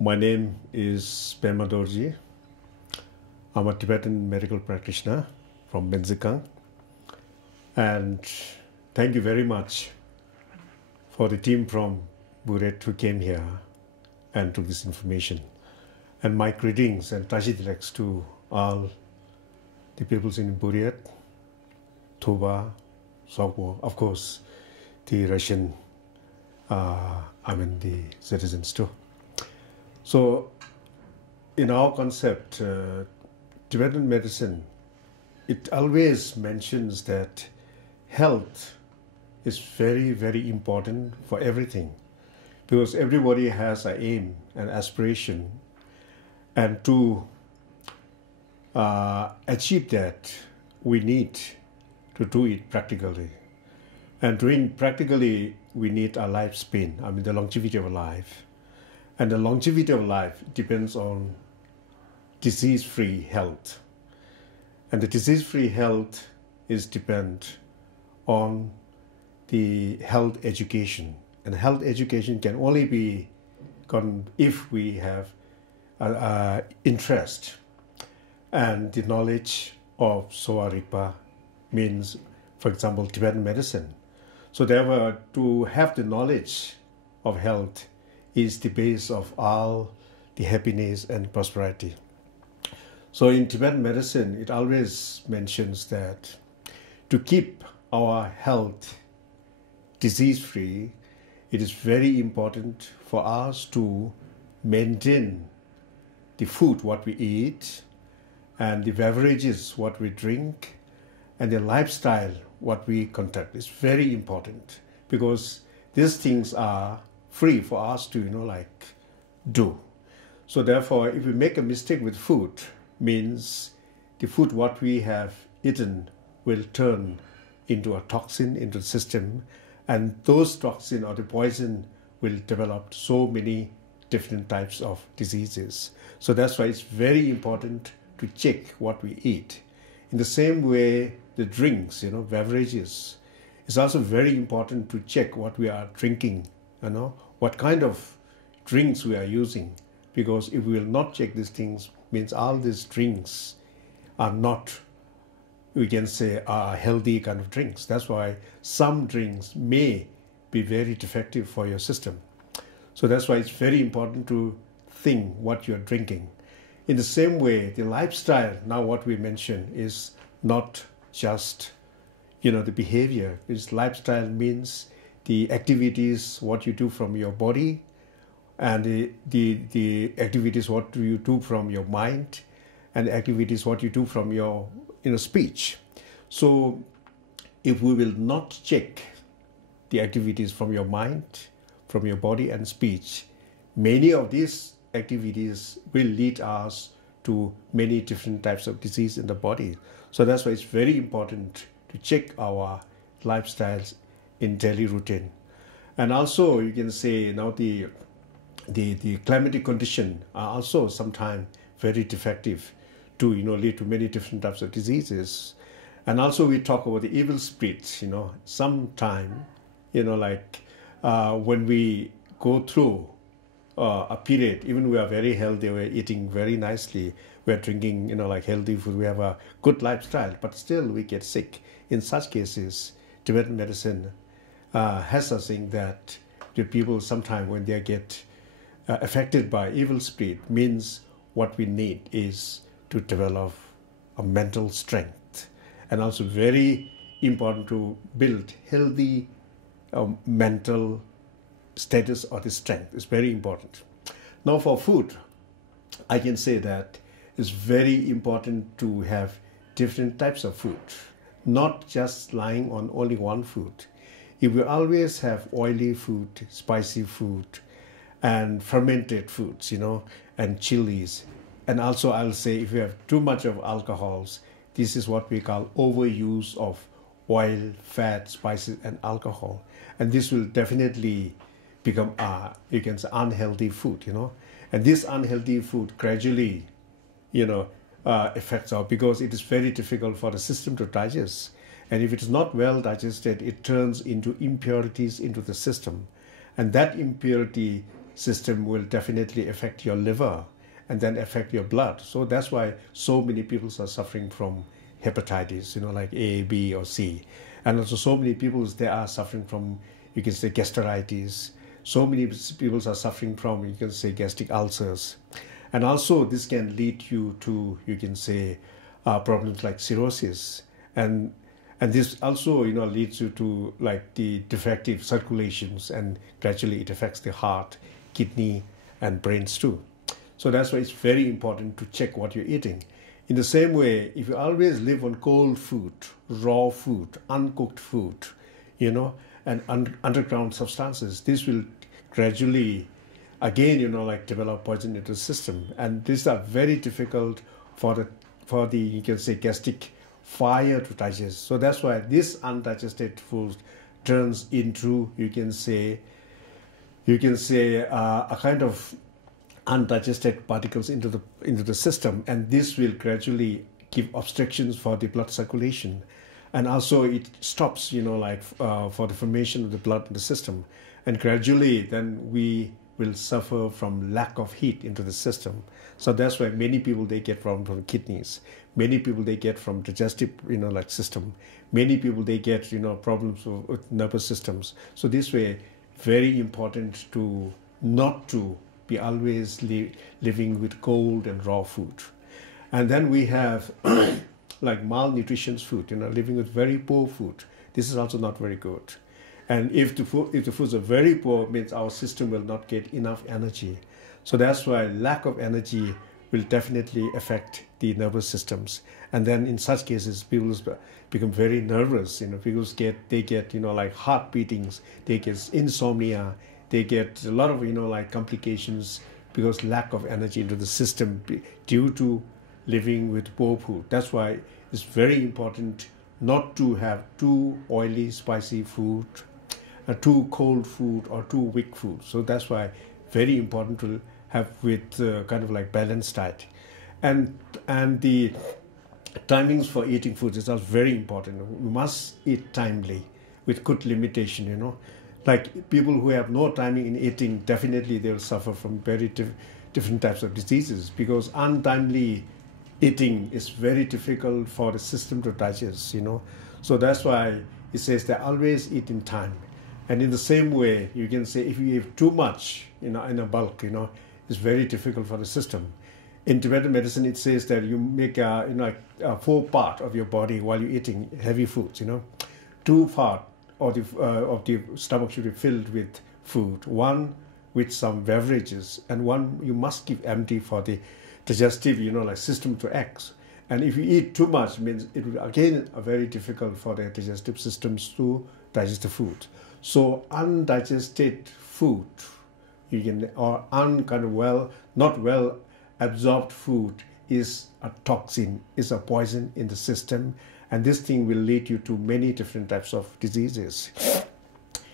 My name is Pema Dorjee. I'm a Tibetan medical practitioner from Men-Tsee-Khang. And thank you very much for the team from Buryat who came here and took this information. And my greetings and Tashidileks to all the peoples in Buryat, Tuva, Sogbo, of course, the Russian, the citizens too. So, in our concept, Tibetan medicine, it always mentions that health is very, very important for everything, because everybody has an aim and aspiration, and to achieve that, we need to do it practically. And doing practically, we need a lifespan, the longevity of life. And the longevity of life depends on disease-free health. And the disease-free health is dependent on the health education. And health education can only be gotten if we have interest and the knowledge of Sowa Rigpa, means, for example, Tibetan medicine. So therefore, to have the knowledge of health is the base of all the happiness and prosperity. So in Tibetan medicine, it always mentions that to keep our health disease-free, it is very important for us to maintain the food, what we eat, and the beverages, what we drink, and the lifestyle, what we conduct. It's very important, because these things are free for us to, do. So therefore, if we make a mistake with food, means the food what we have eaten will turn into a toxin into the system, and those toxin or the poison will develop so many different types of diseases. So that's why it's very important to check what we eat. In the same way, the drinks, beverages, it's also very important to check what we are drinking, what kind of drinks we are using. Because if we will not check these things, means all these drinks are not, we can say, are healthy kind of drinks. That's why some drinks may be very defective for your system. So that's why it's very important to think what you're drinking. In the same way, the lifestyle, now what we mention, is not just, the behavior. Because lifestyle means the activities, what you do from your body, and the activities, what do you do from your mind, and the activities, what you do from your speech. So if we will not check the activities from your mind, from your body and speech, many of these activities will lead us to many different types of disease in the body. So that's why it's very important to check our lifestyles in daily routine. And also, you can say, the climatic condition are also sometimes very defective to, lead to many different types of diseases. And also we talk about the evil spirits, sometime, when we go through a period, even we are very healthy, we're eating very nicely, we're drinking, healthy food, we have a good lifestyle, but still we get sick. In such cases, Tibetan medicine has a thing that the people sometimes when they get affected by evil spirit, means what we need is to develop a mental strength, and also very important to build healthy mental status or the strength is very important. Now for food, I can say that it's very important to have different types of food, not just relying on only one food. If we always have oily food, spicy food, and fermented foods, and chilies, and also I'll say if you have too much of alcohols, this is what we call overuse of oil, fat, spices, and alcohol. And this will definitely become, you can say, unhealthy food, And this unhealthy food gradually, affects us, because it is very difficult for the system to digest. And if it is not well digested, it turns into impurities into the system. And that impurity system will definitely affect your liver and then affect your blood. So that's why so many people are suffering from hepatitis, like A, B, or C. And also so many people, they are suffering from, you can say, gastritis. So many people are suffering from, you can say, gastric ulcers. And also this can lead you to, you can say, problems like cirrhosis. And this also, leads you to like the defective circulations, and gradually it affects the heart, kidney, and brains too. So that's why it's very important to check what you're eating. In the same way, if you always live on cold food, raw food, uncooked food, and underground substances, this will gradually, again, develop poison into the system. And these are very difficult for the you can say, gastric fire to digest. So that's why this undigested food turns into, you can say a kind of undigested particles into the system, and this will gradually give obstructions for the blood circulation, and also it stops for the formation of the blood in the system, and gradually then we will suffer from lack of heat into the system. So that's why many people, they get from kidneys, many people they get from digestive system, many people they get problems with nervous systems. So this way, very important to not to be always living with cold and raw food. And then we have like malnutrition food, living with very poor food. This is also not very good. And if the foods are very poor, it means our system will not get enough energy. So that's why lack of energy will definitely affect the nervous systems. And then in such cases, people become very nervous. People get like heart beatings, they get insomnia, they get a lot of complications because lack of energy into the system due to living with poor food. That's why it's very important not to have too oily, spicy food, too cold food, or too weak food. So that's why very important to have with kind of like balanced diet. And the timings for eating foods is also very important. We must eat timely with good limitation, Like people who have no timing in eating, definitely they will suffer from very different types of diseases, because untimely eating is very difficult for the system to digest, So that's why it says they always eat in time. And in the same way, you can say if you eat too much, in a bulk, it's very difficult for the system. In Tibetan medicine, it says that you make a 4-part of your body while you're eating heavy foods, 2 parts of the stomach should be filled with food, 1 with some beverages, and 1 you must keep empty for the digestive, system to act. And if you eat too much, means it will again very difficult for the digestive systems to digest the food. So undigested food, or not well absorbed food is a toxin, is a poison in the system, and this thing will lead you to many different types of diseases.